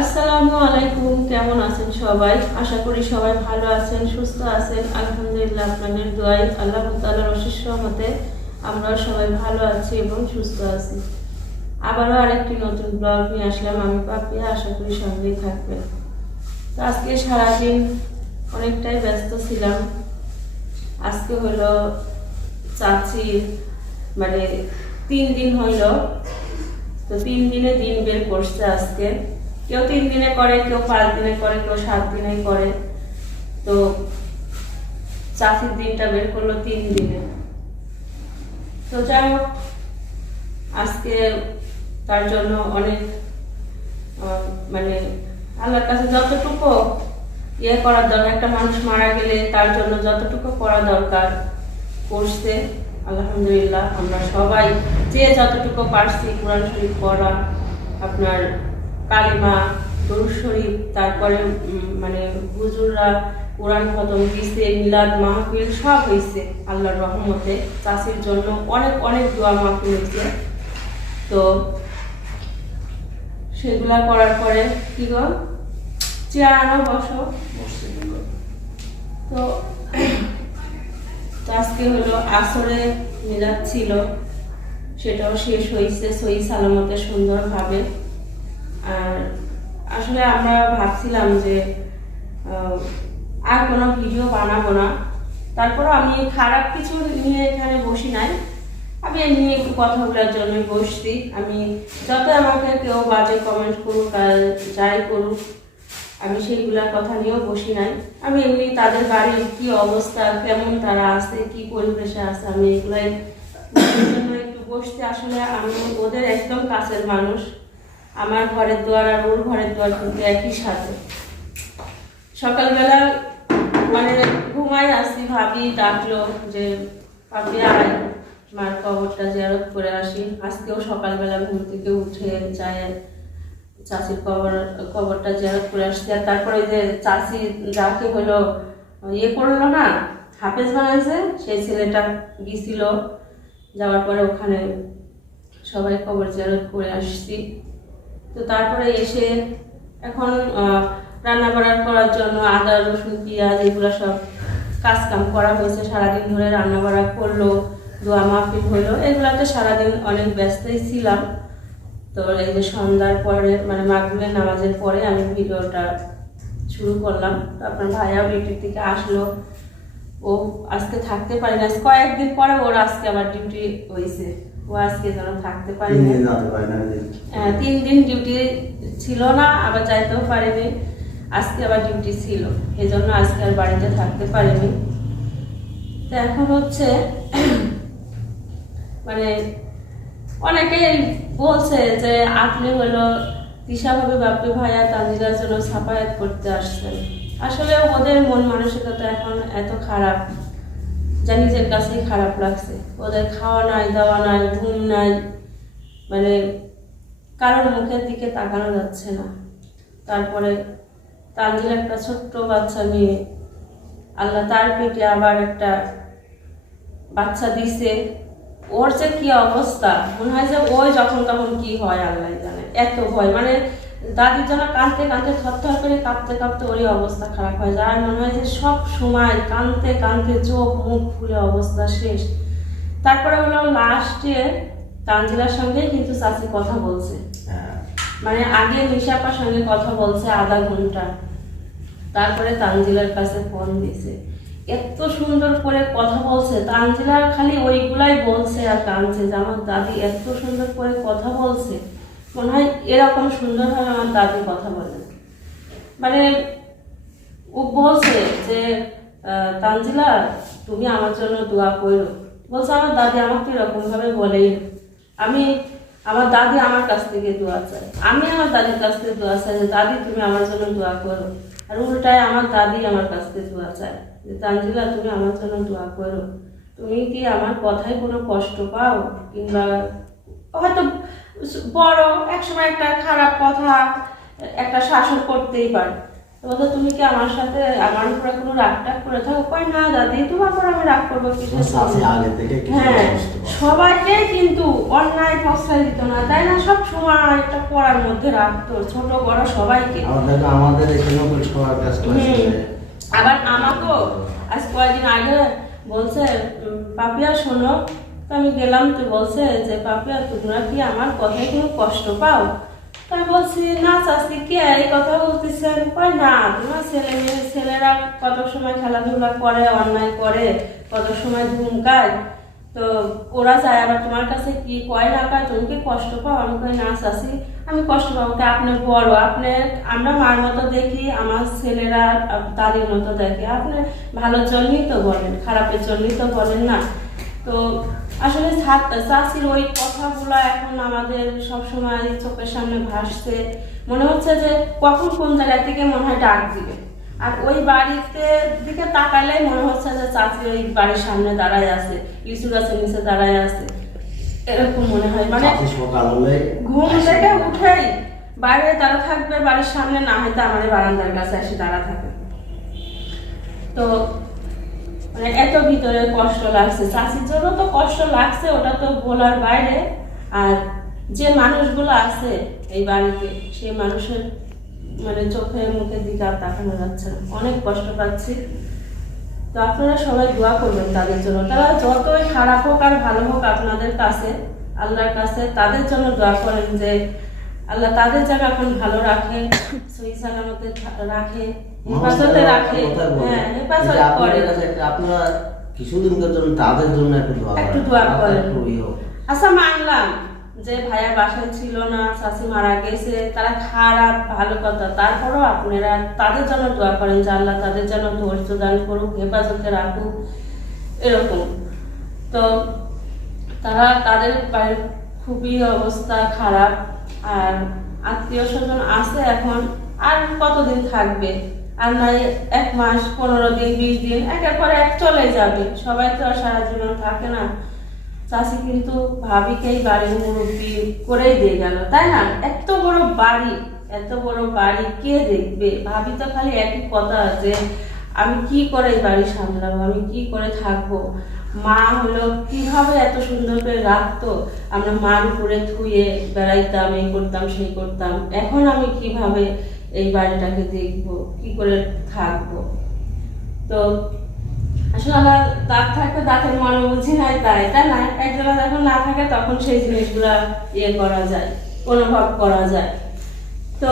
আসসালামু আলাইকুম, কেমন আছেন সবাই? আশা করি সবাই ভালো আছেন, সুস্থ আছেন। আলহামদুলিল্লাহ আপনাদের দোয়াই আল্লাহ তাআলার অশেষ রহমতে আমরাও সবাই ভালো আছি এবং সুস্থ আছি। আবারও আরেকটি নতুন ব্লগ নিয়ে আসলাম আমি পাপিয়া আশা করি সঙ্গেই থাকবেন। তো আজকে সারাদিন অনেকটাই ব্যস্ত ছিলাম। আজকে হলো চাচির মানে তিন দিন হইল। তো তিন দিনে দিন বের করছে আজকে। কেউ তিন দিনে করে, কেউ পাঁচ দিনে করে, কেউ সাত দিনে করে। তো চাষির দিনটা বের করল তিন দিনে। তো যাই হোক, আজকে তার জন্য অনেক মানে আল্লাহর কাছে যতটুকু ইয়ে করার দরকার, একটা মানুষ মারা গেলে তার জন্য যতটুকু করা দরকার, করছে। আলহামদুলিল্লাহ, আমরা সবাই যে যতটুকু পারছি, কোরআন শরীফ পড়া, আপনার কালিমা, দরুদ শরীফ, তারপরে মানে হুজুররা কোরআন খতম দিছে মিলাদ মাহফিল সব হয়েছে আল্লাহর রহমতে। চাষির জন্য অনেক অনেক দোয়া মাহফিল হয়েছে তো সেগুলা করার পরে কি গো? চেয়ার আনো, বসো। তো আজকে হলো আসরে মিলাদ ছিল, সেটাও শেষ হয়েছে সই সালামতে সুন্দরভাবে। আর আসলে আমরা ভাবছিলাম যে আর কোনো ভিডিও বানাবো না। তারপর আমি খারাপ কিছু নিয়ে এখানে বসি নাই। আমি এমনি একটু কথা বলার জন্যই বসছি। আমি যত আমাকে কেউ বাজে কমেন্ট করুক আর যাই করুক, আমি সেইগুলার কথা নিয়েও বসি নাই। আমি এমনি তাদের বাড়ির কি অবস্থা, কেমন তারা আছে, কি পরিবেশে আছে, আমি এগুলাই একটু বসতে আসলে আমি ওদের একদম কাছের মানুষ। আমার ঘরের দুয়ার আর ওর ঘরের দুয়ার কিন্তু একই সাথে। সকালবেলা মানে ঘুমাই আসি, ভাবি ডাকলো যে ভাবি আয়, মার কবরটা জিয়ারত করে আসি। আজকেও সকালবেলা ঘুম থেকে উঠে যায় চাষির কবর, কবরটা জিয়ারত করে আসছি আর তারপরে যে চাষি যাকে হলো ইয়ে করল না, হাফেজ বানাইছে, সেই ছেলেটা গিয়েছিল যাওয়ার পরে ওখানে সবাই কবর জিয়ারত করে আসছি। তো তারপরে এসে এখন রান্না বান্না করার জন্য আদা, রসুন, পেঁয়াজ এগুলো সব কাজ কাম করা হয়েছে। সারাদিন ধরে রান্না বান্না করল, দোয়া মাহফিল হইল এগুলাতে সারাদিন অনেক ব্যস্তই ছিলাম। তো এই যে সন্ধ্যার পরে মানে মাগরিবের নামাজের পরে আমি ভিডিওটা শুরু করলাম। তো আপনার ভাইয়াও ডিউটি থেকে আসলো। ও আজকে থাকতে পারে না। কয়েকদিন পরে ওর আজকে আবার ডিউটি হয়েছে। ও আজকে যেন থাকতে তিন দিন ডিউটি ছিল না আবার যাইতেও পারেনি। আজকে আবার ডিউটি ছিল। এই জন্য আজকে আর বাড়িতে থাকতে পারেনি। তো এখন হচ্ছে মানে অনেকেই বলছে যে আপনি হলো দিশাভাবে বাপি ভাইয়া তানজিলার জন্য সাফায়াত করতে আসছেন। আসলে ওদের মন মানসিকতা এখন এত খারাপ। যা নিজের কাছেই খারাপ লাগছে। ওদের খাওয়া নাই, দাওয়া নাই, ঘুম নাই মানে কারোর মুখের দিকে তাকানো যাচ্ছে না। তারপরে তার তানজিল একটা ছোট্ট বাচ্চা মেয়ে আল্লাহ তার পেটে আবার একটা বাচ্চা দিছে। ওর যে কি অবস্থা? মনে হয় যে ওই যখন তখন কি হয় আল্লাহ জানে। এত ভয়। মানে দাদির জন্য কাঁদতে কাঁদতে থরথর করে কাঁপতে কাঁপতে ওরই অবস্থা খারাপ হয় যার মনে হয় যে সব সময় কাঁদতে কাঁদতে চোখ মুখ ফুলে অবস্থা শেষ। তারপরে হলো লাস্টে তানজিলার সঙ্গে কিন্তু চাচি কথা বলছে। হ্যাঁ। মানে আগে নিশাপার সঙ্গে কথা বলছে আধা ঘণ্টা। তারপরে তানজিলার কাছে ফোন দিছে। এত সুন্দর করে কথা বলছে। তানজিলার খালি ওইগুলাই বলছে আর কাঁদছে যে আমার দাদি এত সুন্দর করে কথা বলছে। মনে হয় এরকম সুন্দরভাবে আমার দাদি কথা বলে। মানে ও বলছে যে তানজিলা, তুমি আমার জন্য দোয়া করো। বলছে, আমার দাদি আমাকে এরকম ভাবে বলেই। আমি, আমার দাদি আমার কাছ থেকে দোয়া চাই আমি আমার দাদির কাছ থেকে দোয়া চাই যে, দাদি, তুমি আমার জন্য দোয়া করো। আর উল্টায়, আমার দাদি আমার কাছ থেকে দোয়া চায় যে, তানজিলা, তুমি আমার জন্য দোয়া করো। তুমি কি আমার কথায় কোনো কষ্ট পাও? কিংবা হয়তো বড় একসময় একটা খারাপ কথা একটা শাসন করতেই পারে। বলতো তুমি কি আমার সাথে আমার উপরে কোনো রাগ টাগ করে থাকো? কয় না দাদি তোমার উপর আমি রাগ করব কিসের চাচি জন্য?" আগে থেকে কিছু হ্যাঁ সবাইকে কিন্তু অন্যায় প্রশ্রয় দিত না তাই না? সব সময় একটা পড়ার মধ্যে রাখতো ছোট বড় সবাইকে। আমাদের এখানেও সবার কাজ আবার আমাকেও আজ কয়েকদিন আগে বলছে পাপিয়া শোনো আমি গেলাম তো বলছে যে পাপিয়া তোমরা কি আমার কথায় কোনো কষ্ট পাও? তাই বলছি, না চাষি কে এই কথা বলতেছেন কয় না, তোমার ছেলে মেয়ে, ছেলেরা কত সময় খেলাধুলা করে, অন্যায় করে, কত সময় ধুমকায় তো ওরা যায় আবার তোমার কাছে কি কয় না কয়, তুমি কি কষ্ট পাও? আমি কই, না চাষি আমি কষ্ট পাবো। কি আপনি বড়, আপনি, আমরা মার মতো দেখি, আমার ছেলেরা দাদির মতো দেখে। আপনি ভালোর জন্যই তো বলেন, খারাপের জন্যই তো বলেন না। তো আসলে চাষির ওই কথাগুলো এখন আমাদের সবসময় চোখের সামনে ভাসছে। মনে হচ্ছে যে কখন কোন জায়গা থেকে মনে হয় ডাক দিবে। আর ওই বাড়িতে দিকে তাকালে মনে হচ্ছে যে চাচি ওই বাড়ির সামনে দাঁড়ায় আছে লিচু গাছের নিচে দাঁড়ায় আছে। এরকম মনে হয়। মানে ঘুম থেকে উঠেই বাইরে দাঁড়া থাকবে বাড়ির সামনে না হয়তো আমাদের বারান্দার কাছে এসে দাঁড়া থাকে তো ভিতরে কষ্ট লাগছে। চাষির জন্য তো কষ্ট লাগছে ওটা তো বলার বাইরে। আর যে মানুষগুলো আছে এই বাড়িতে সেই মানুষের মানে চোখে মুখের দিকে আর তাকানো যাচ্ছে না। অনেক কষ্ট পাচ্ছি। তো আপনারা সবাই দোয়া করবেন তাদের জন্য। তারা যতই খারাপ হোক আর ভালো হোক আপনাদের কাছে আল্লাহর কাছে তাদের জন্য দোয়া করেন যে আল্লাহ তাদের যেন এখন ভালো রাখে সহি সালামতে রাখে হেফাজতে রাখে। হ্যাঁ হেফাজত করে আপনারা কিছুদিনের জন্য তাদের জন্য একটু দোয়া একটু দোয়া করেন। ইয়ে। আচ্ছা মানলাম যে ভাইয়া বাসায় ছিল না শাশি মারা গেছে তারা খারাপ ভালো কথা। তারপরও আপনারা তাদের জন্য দোয়া করেন যে আল্লাহ তাদের জন্য ধৈর্য দান করুক হেফাজতে রাখুক এরকম। তো তারা তাদের খুবই অবস্থা খারাপ। আর আত্মীয় স্বজন আছে এখন আর কতদিন থাকবে? আর নাই এক মাস, পনেরো দিন, বিশ দিন, একের পর এক চলে যাবে। সবাই তো আর সারা জীবন থাকে না। চাষি কিন্তু ভাবিকেই বাড়ির মুরব্বী করেই দিয়ে গেল, তাই না? এত বড় বাড়ি, এত বড় বাড়ি কে দেখবে? ভাবি তো খালি একই কথা আছে, আমি কি করে বাড়ি সামলাবো? আমি কি করে থাকব? মা হলো, কীভাবে এত সুন্দর করে রাখতো? আমরা মার উপরে থুয়ে বেড়াইতাম, এই করতাম, সেই করতাম। এখন আমি কীভাবে এই বাড়িটাকে দেখব, কি করে থাকব। তো আসলে আমার দাঁত থাকতে দাঁতের মনে বুঝি নাই তাই তাই না? একজনের যখন না থাকে তখন সেই জিনিসগুলা ইয়ে করা যায়, অনুভব করা যায়। তো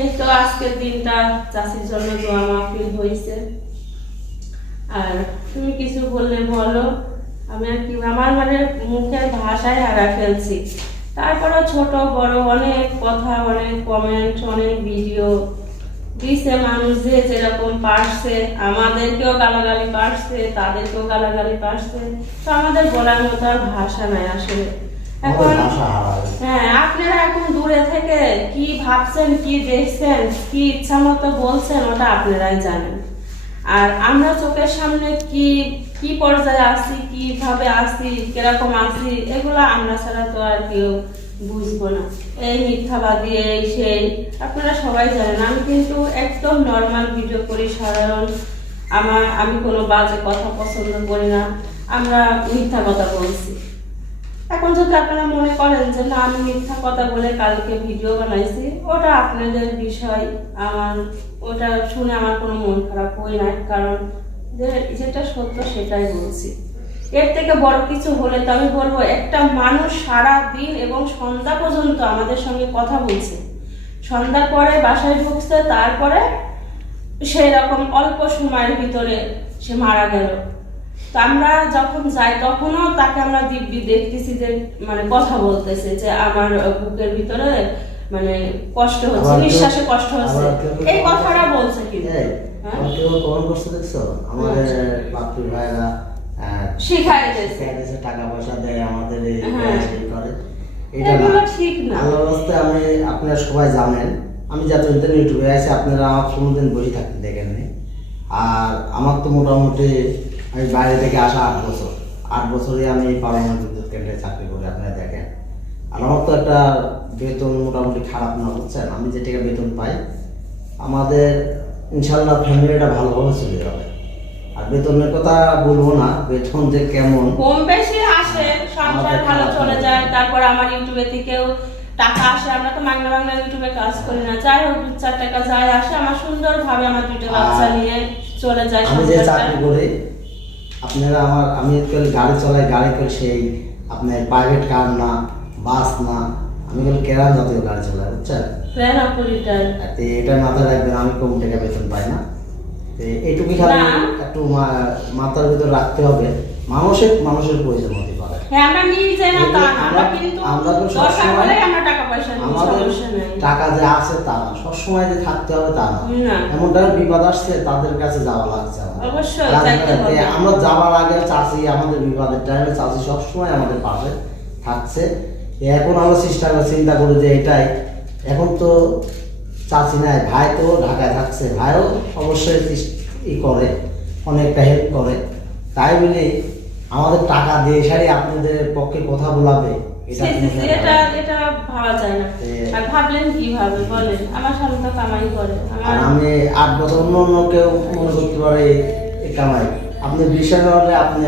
এই তো আজকের দিনটা, চাষির জন্য দোয়া মাহফিল হয়েছে আর তুমি কিছু বললে বলো, আমি আর কি, আমার মানে মুখের ভাষায় হারা ফেলছি। তারপরেও ছোট বড় অনেক কথা অনেক কমেন্ট অনেক ভিডিও দিছে মানুষ যে যেরকম পারছে আমাদেরকেও গালাগালি পারছে তাদেরকেও গালাগালি পারছে। তো আমাদের বলার মতো আর ভাষা নাই আসলে। এখন। হ্যাঁ আপনারা এখন দূরে থেকে কি ভাবছেন কি দেখছেন কি ইচ্ছা মতো বলছেন ওটা আপনারাই জানেন। আর আমরা চোখের সামনে কি কি পর্যায়ে আছি কীভাবে আসি কীরকম আছি এগুলো আমরা ছাড়া তো আর কেউ বুঝব না। এই মিথ্যাবাদী, এই সেই, আপনারা সবাই জানেন। আমি কিন্তু একদম নর্মাল ভিডিও করি, সাধারণ। আমার, আমি কোনো বাজে কথা পছন্দ করি না। আমরা মিথ্যা কথা বলছি। এখন যদি আপনারা মনে করেন যে, না, আমি মিথ্যা কথা বলে কালকে ভিডিও বানাইছি, ওটা আপনাদের বিষয়। আমার, ওটা শুনে আমার কোনো মন খারাপ হয় না কারণ যেটা সত্য সেটাই বলছি। এর থেকে বড় কিছু হলে তো আমি বলব একটা মানুষ সারা দিন এবং সন্ধ্যা পর্যন্ত আমাদের সঙ্গে কথা বলছে। সন্ধ্যার পরে বাসায় ঢুকছে তারপরে সেই রকম অল্প সময়ের ভিতরে সে মারা গেল। তো আমরা যখন যাই তখনও তাকে আমরা দিব্যি দেখতেছি যে মানে কথা বলতেছে যে আমার বুকের ভিতরে মানে কষ্ট হচ্ছে নিঃশ্বাসে কষ্ট হচ্ছে। এই কথাটা বলছে কিন্তু। হ্যাঁ? কমেন্ট করছে দেখছ? আমাদের বাপ্পি ভাইরা আহ, শিখাই দিয়েছে। শিখাই দিয়েছে, টাকা পয়সা দেয় আমাদের এই হ্যাঁ। করে। এটা ঠিক না। আল্লাহর রাস্তায় আমি আপনারা সবাই জানেন আমি যতদিন ইউটিউবে আছি আপনারা আমার কোনোদিন বসে থাকতে দেখেননি আর আমার তো মোটামুটি আমি বাইরে থেকে আসা আট বছর। আট বছরে আমি পারমাণবিক বিদ্যুৎ কেন্দ্রে চাকরি করি আপনারা দেখেন। আর আমার তো একটা বেতন মোটামুটি খারাপ না বুঝছেন? আমি যে টাকা বেতন পাই আমাদের ইনশাল্লাহ ফ্যামিলিটা ভালোভাবে চলে যাবে। আর বেতনের কথা বলব না বেতন যে কেমন। কম বেশি আসে সংসার ভালো চলে যায় তারপর আমার ইউটিউবে থেকেও টাকা আসে আমরা তো বাংলা বাংলা ইউটিউবে কাজ করি না। যাই হোক দু চার টাকা যায় আসে আমার সুন্দরভাবে আমার দুটো বাচ্চা নিয়ে চলে যায় আমি যে চাকরি করি আপনারা আমার আমি গাড়ি চলাই গাড়ি করে সেই আপনার প্রাইভেট কার না বাস না জাতীয় গাড়ি চালাই বুঝছেন প্রায় না কুড়িটার তো এটা মাথায় রাখবেন আমি কম টাকা বেতন পাই না। তো খালি একটু মাথার ভিতর রাখতে হবে। মানুষের মানুষের প্রয়োজন হতে পারে। হ্যাঁ আমরা নিজে না তা আমরা কিন্তু আমরা তো সবসময়- আমরা টাকা পয়সা আমাদের সমস্যা নেই। টাকা যে আছে তা না। সবসময় যে থাকতে হবে তা না। এমন টাইম বিপদ আসছে তাদের কাছে যাওয়া লাগছে অবশ্যই আমরা- আমরা যাবার আগে চাষি আমাদের বিপদের টাইমে চাষি সবসময় আমাদের পাশে থাকছে। এখন আমরা চেষ্টা চিন্তা করি যে এটাই। এখন তো চাষি নাই ভাই তো ঢাকায় থাকছে। ভাইও অবশ্যই ই করে অনেকটা হেল্প করে। তাই বলে আমাদের টাকা দিয়ে সারি আপনাদের পক্ষে কথা বলাবে। এটা সে- কোনো সে- ব্যাপার এটা ভাবা যায় না। আর ভাবলেন কীভাবে? বলেন। আমার স্বামী তো কামাই করে। আর আমি আট বছর অন্য অন্য কেউ মনে করতে পারে কামাই। আপনি বিষয় হলে আপনি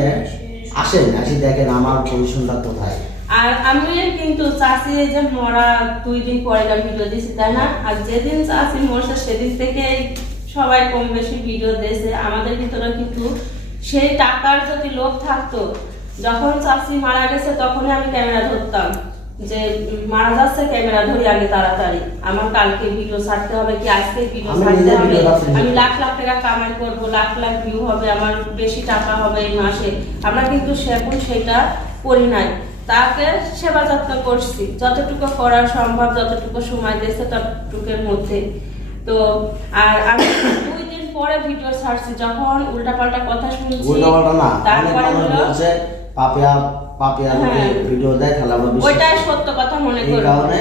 আসেন আসি দেখেন আমার পজিশনটা কোথায়। আর আমি কিন্তু চাষি যে মরা দুই দিন পরে ভিডিও দিছি তাই না? আর যেদিন চাষি মরছে সেদিন থেকে সবাই কম বেশি ভিডিও দিয়েছে। আমাদের ভিতরে কিন্তু সেই টাকার যদি লোভ থাকতো যখন চাষি মারা গেছে তখনই আমি ক্যামেরা ধরতাম যে মারা যাচ্ছে ক্যামেরা ধরি আগে তাড়াতাড়ি। আমার কালকে ভিডিও ছাড়তে হবে কি আজকে ভিডিও ছাড়তে হবে? আমি লাখ লাখ টাকা কামাই করব লাখ লাখ ভিউ হবে আমার বেশি টাকা হবে এই মাসে। আমরা কিন্তু সেরকম সেটা করি নাই। তাকে সেবা যত্ন করছি যতটুকু করা সম্ভব যতটুকু সময় দিয়েছে ততটুকুর মধ্যে তো আর আমি দুই দিন পরে ভিডিও ছাড়ছি যখন উল্টাপাল্টা কথা শুনছি উল্টা পাল্টা না তারপরে হলো পাপিয়া পাপিয়া হ্যাঁ। ভিডিও দেয় তাহলে আমরা ওইটাই সত্য কথা মনে করি কারণে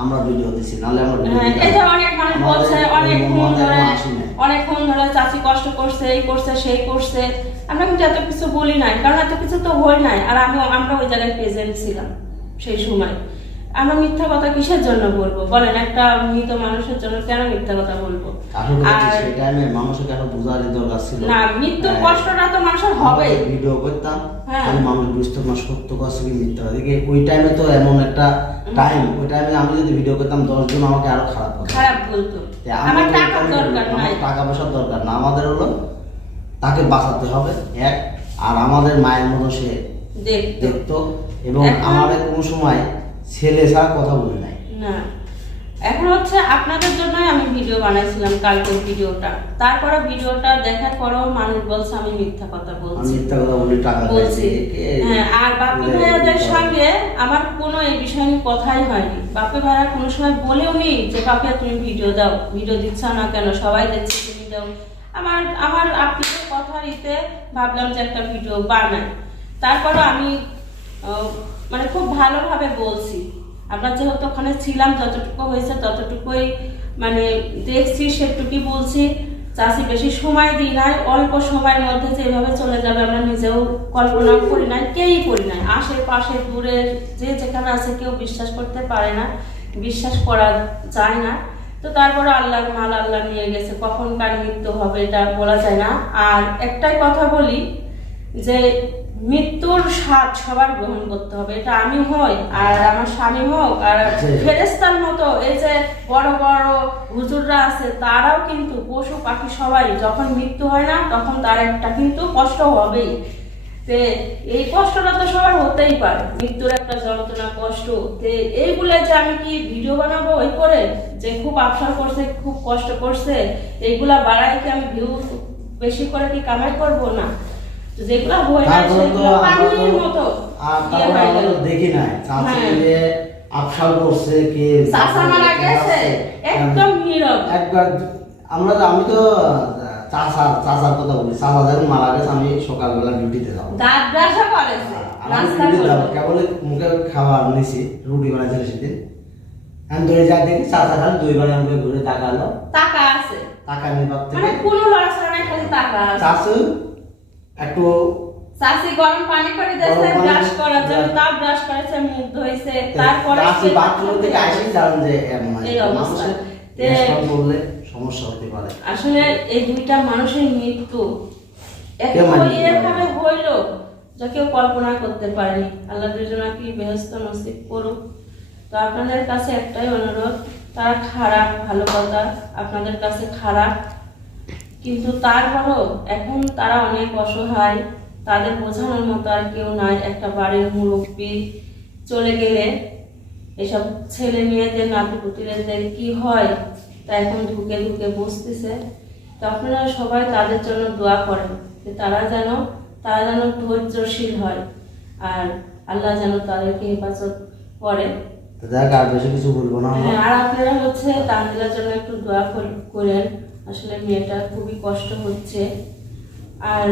আমরা ভিডিও দিছি নাহলে আমরা ভিডিও হ্যাঁ, না। অনেক মানুষ বলছে অনেক এখনও আসেনি। অনেকক্ষণ ধরে চাচি কষ্ট করছে এই করছে সেই করছে। আমরা কিন্তু এত কিছু বলি নাই কারণ এত কিছু তো হয় নাই আর আমি আমরা ওই জায়গায় প্রেজেন্ট ছিলাম সেই সময়। আমরা মিথ্যা কথা কিসের জন্য বলব? বলেন একটা মৃত মানুষের জন্য কেন মিথ্যা কথা বলব? আসলে আর হচ্ছে সেই টাইমে মানুষের কেন বোঝার দরকার ছিল? না মৃত্যুর হ্যাঁ। কষ্টটা তো মানুষের হবেই। ভিডিও করতাম হ্যাঁ। মানুষ বুঝতো না সত্য কথা কি মিথ্যা কথা। দেখে ওই টাইমে তো এমন একটা টাইম ওই টাইমে আমি যদি ভিডিও করতাম দশজন আমাকে আরও খারাপ খারাপ বলতো। আমার এ দরকার নাই। টাকা পয়সার দরকার না। আমাদের হলো তাকে বাঁচাতে হবে এক আর আমাদের মায়ের মতো সে দেখতো। দেখতো। এবং আমাদের কোনো সময় ছেলে ছাড়া কথা বলে নাই। না। এখন হচ্ছে আপনাদের জন্যই আমি ভিডিও বানাইছিলাম কালকের ভিডিওটা তারপরে ভিডিওটা দেখার পরেও মানুষ বলছে আমি মিথ্যা কথা বলছি। মিথ্যা কথা বলি টাকা বলছি। হ্যাঁ আর বাপি ভাইয়াদের সঙ্গে আমার কোনো এই বিষয় নিয়ে কথাই হয়নি। বাপি ভাইয়া কোনো সময় বলেও নি যে পাপিয়া তুমি ভিডিও দাও। ভিডিও দিচ্ছ না কেন? সবাই দেখছে তুমি দাও। আমার আমার আপনাদের কথা ইতে ভাবলাম যে একটা ভিডিও বানাই। তারপরে আমি মানে খুব ভালোভাবে বলছি। আমরা যেহেতু ওখানে ছিলাম, যতটুকু হয়েছে ততটুকুই মানে দেখছি, সেটুকুই বলছি। চাষি বেশি সময় দিই নাই, অল্প সময়ের মধ্যে যে এভাবে চলে যাবে আমরা নিজেও কল্পনা করি নাই, কেউই করি নাই। আশেপাশে দূরে যে যেখানে আছে কেউ বিশ্বাস করতে পারে না, বিশ্বাস করা যায় না। তো তারপরে আল্লাহ মাল আল্লাহ নিয়ে গেছে, কখন কার মৃত্যু হবে এটা বলা যায় না। আর একটাই কথা বলি যে মৃত্যুর স্বাদ সবার গ্রহণ করতে হবে। এটা আমি হই আর আমার স্বামী হোক আর ফেরেস্তার মতো এই যে বড় বড় হুজুররা আছে তারাও কিন্তু পশু পাখি সবাই যখন মৃত্যু হয় না তখন তার একটা কিন্তু কষ্ট হবেই। এই কষ্টটা তো সবার হতেই পারে মৃত্যুর একটা যন্ত্রণা কষ্ট। তে এইগুলো যে আমি কি ভিডিও বানাবো ওই করে যে খুব আফসর করছে খুব কষ্ট করছে এইগুলা বাড়াই কি আমি ভিউ বেশি করে কি কামাই করব? না। যেগুলা হয় না সেগুলো পানির মতো আর ইয়ে আমরা দেখি নাই। চাষি হ্যাঁ। যে আফসাল করছে কি চাষা মারা গেছে। একদম নীরব। একবার আমরা আমি তো কথা বলি। যখন মারা গেছে আমি সকালবেলা ডিউটিতে যাব। দাঁত ব্রাশা করেছে। করবে কেবল মুখে খাবার নিছি রুটি বানাইছিল সেদিন। আমি দৌড়ে যাই দেখি চাষা খালি দুইবার আমাকে ঘুরে তাকালো। টাকা আছে। টাকা নিবার মানে কোনো লড়াচড়া নাই খালি টাকা আছে। চাষু একটু চাষি গরম পানি করে দিয়েছে ব্রাশ করার জন্য ব্রাশ- ব্রাশ করেছে মুখ ধুইছে তারপরে চাষি সে- বাথরুম থেকে আসি জানেন যে হয়। এই অবস্থা। তে- বললে সমস্যা হতে পারে আসলে এই দুইটা মানুষের মৃত্যু। এভাবে হইল যা কেউ কল্পনা করতে পারেনি আল্লাহ দুজনাকে বেহস্ত নসিব করুক তো আপনাদের কাছে একটাই অনুরোধ তারা খারাপ ভালো কথা আপনাদের কাছে খারাপ কিন্তু তারপরও এখন তারা অনেক অসহায়। তাদের বোঝানোর মতো আর কেউ নাই। একটা বাড়ির মুরব্বী চলে গেলে এসব ছেলে মেয়েদের নাতিপুতিদের কি হয় তা এখন ঢুকে ঢুকে বুঝতেছে। তো আপনারা সবাই তাদের জন্য দোয়া করেন যে তারা যেন তারা যেন ধৈর্যশীল হয় আর আল্লাহ যেন তাদেরকে হেফাজত করে। আর বেশি কিছু বলব না। হ্যাঁ, আর আপনারা হচ্ছে তানজিলার জন্য একটু দোয়া করেন। আসলে মেয়েটা খুবই কষ্ট হচ্ছে। আর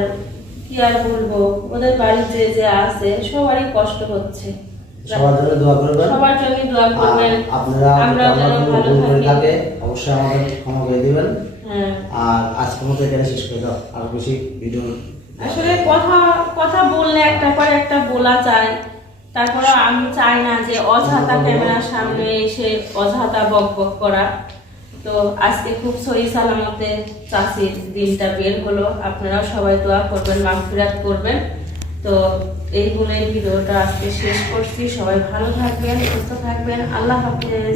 কি আর বলব ওদের বাড়ি যে আছে সবারই কষ্ট হচ্ছে। সবার জন্য দোয়া করবেন। সবার জন্য দোয়া করবেন। আপনারা আমরা যেন ভালো থাকি। অবশ্যই আমাদের ক্ষমা করে দিবেন। হ্যাঁ। আর আজকের মতো এখানে শেষ করে দাও। আর বেশি ভিডিও আসলে কথা কথা বললে একটা পর একটা বলা যায়। তারপরে আমি চাই না যে অযথা ক্যামেরার সামনে এসে অযথা বক বক করা। তো আজকে খুব সহি সালামতে চাষির দিনটা বের হলো আপনারাও সবাই দোয়া করবেন মাফিরাত করবেন। তো এই বলে ভিডিওটা আজকে শেষ করছি। সবাই ভালো থাকবেন, সুস্থ থাকবেন। আল্লাহ হাফেজ.